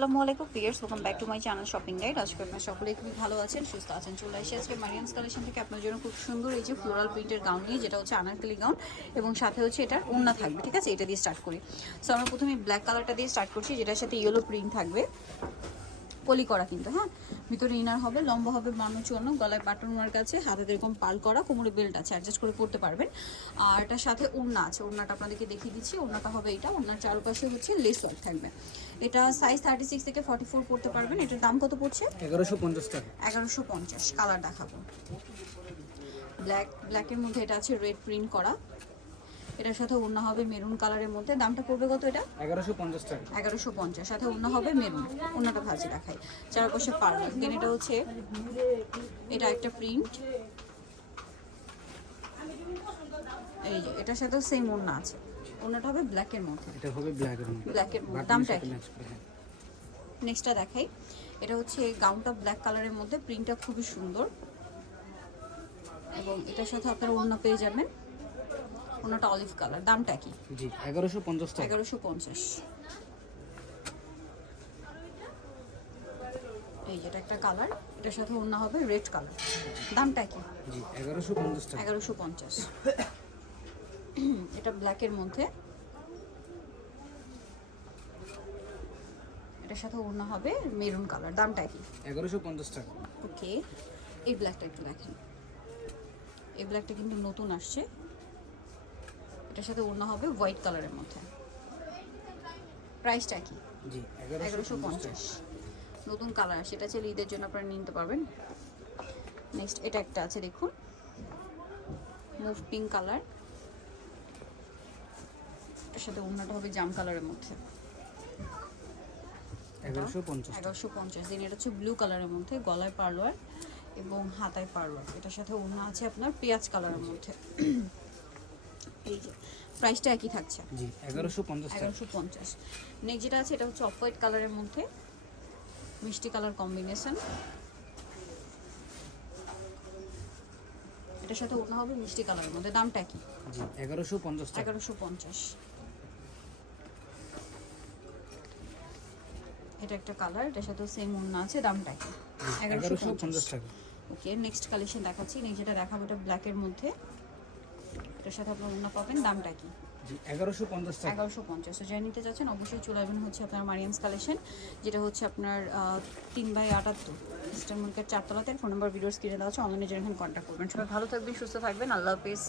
আসসালামু আলাইকুম viewers, welcome back to my channel shopping guide. আজকে আপনারা সকলেই খুবই ভালো আছেন, সুস্থ আছেন। চলে আসি আজকে মারিয়ামস কালেকশন থেকে আপনার জন্য খুব সুন্দর এই যে ফ্লোরাল প্রিন্টের গাউন নিয়ে, যেটা হচ্ছে আনারকলি গাউন এবং সাথে হচ্ছে এটার ওড়না থাকবে। ঠিক আছে, এটা দিয়ে স্টার্ট করি। সো আমরা প্রথমে ব্ল্যাক কালারটা দিয়ে স্টার্ট করছি, যেটার সাথে ইয়েলো প্রিন্ট থাকবে, পলি করা কিন্তু। হ্যাঁ, ভিতরে ইনার হবে, লম্বা হবে 52, গলায় বাটন ওনার কাছে, হাতে এরকম পাল করা, কোমরে বেল্ট আছে, অ্যাডজাস্ট করে পড়তে পারবেন। আর এটার সাথে ওড়না আছে, ওড়নাটা আপনাদেরকে দেখিয়ে দিচ্ছি। ওড়নাটা হবে এটা, ওড়নার চারপাশে হচ্ছে লেস ওয়ার্ক থাকবে। এটা সাইজ 36 থেকে 44 পড়তে পারবেন। এটার দাম কত পড়ছে? 1150 টাকা। 1150। কালার দেখাবো। ব্ল্যাকের মধ্যে এটা আছে রেড প্রিন্ট করা, এটার সাথে ওড়না হবে মেরুন কালারের মধ্যে। দামটা পড়বে কত এটা? 1150 টাকা। 1150, সাথে ওড়না হবে মেরুন। ওড়নাটা ভাজি দেখাই, চারপাশে পার্ল। দেন এটা হচ্ছে এটা একটা প্রিন্ট, এই যে এটার সাথেও সেম ওড়না আছে। ওড়নাটা হবে ব্ল্যাকের মধ্যে, এটা হবে ব্ল্যাকের মধ্যে। ব্ল্যাকের মধ্যে। দামটা কি? নেক্সটটা দেখাই। এটা হচ্ছে গাউনটা ব্ল্যাক কালারের মধ্যে, প্রিন্টটা খুবই সুন্দর এবং এটার সাথে আপনারা ওড়না পেয়ে যাবেন। ওড়নাটা অলিভ কালার। দামটা কি? জি 1150 টাকা। 1150। এই যেটা একটা কালার, এটার সাথে ওড়না হবে রেড কালার। দামটা কি? জি 1150 টাকা। 1150। এটা ব্ল্যাকের মধ্যে, এটার সাথে ওড়না হবে মেরুন কালার। দামটা কি? 1150 টাকা। ওকে, এই ব্ল্যাকটা একটু দেখেন। এই ব্ল্যাকটা কিন্তু নতুন আসছে, এটার সাথে ওড়না হবে হোয়াইট কালারের মধ্যে। প্রাইসটা কি? জি 1150। নতুন কালার, সেটা চাইলে ঈদের জন্য আপনারা নিতে পারবেন। নেক্সট এটা একটা আছে, দেখুন, মুভ পিঙ্ক কালার, এটার সাথে ওড়নাটা হবে জাম কালারের মধ্যে। 1150 টাকা। 1150। দিন এটা হচ্ছে ব্লু কালারের মধ্যে, গলায় পার্লোয়ার এবং হাতায় পার্লোয়ার। এটার সাথে ওড়না আছে আপনার পেঁয়াজ কালারের মধ্যে। এই যে প্রাইসটা একই থাকছে। জি 1150 টাকা। 1150। নেক্সট যেটা আছে এটা হচ্ছে অফ হোয়াইট কালারের মধ্যে, মিষ্টি কালার কম্বিনেশন। এটার সাথে ওড়না হবে মিষ্টি কালারের মধ্যে। দামটা কি? জি 1150 টাকা। 1150। এটা একটা কালার, এটার সাথে সেম ওড়না আছে। দামটা কি? 1150 টাকা। ওকে, নেক্সট কালেকশন দেখাচ্ছি। নেক্সট যেটা দেখাবো এটা ব্ল্যাকের মধ্যে, এটার সাথে আপনার ওড়না পাবেন। দামটা কি? জি 1150 টাকা। 1150। তো যারা নিতে চাচ্ছেন অবশ্যই চলে আসবেন হচ্ছে আপনার মারিয়ামস কালেকশন, যেটা হচ্ছে আপনার 3/78 ইস্টার্ন মার্কেট 4 তলাতে। ফোন নাম্বার ভিডিওস স্ক্রিনে দেওয়া আছে, অনলাইনে যেখানে কন্ট্যাক্ট করবেন। সবাই ভালো থাকবেন, সুস্থ থাকবেন। আল্লাহ হাফেজ।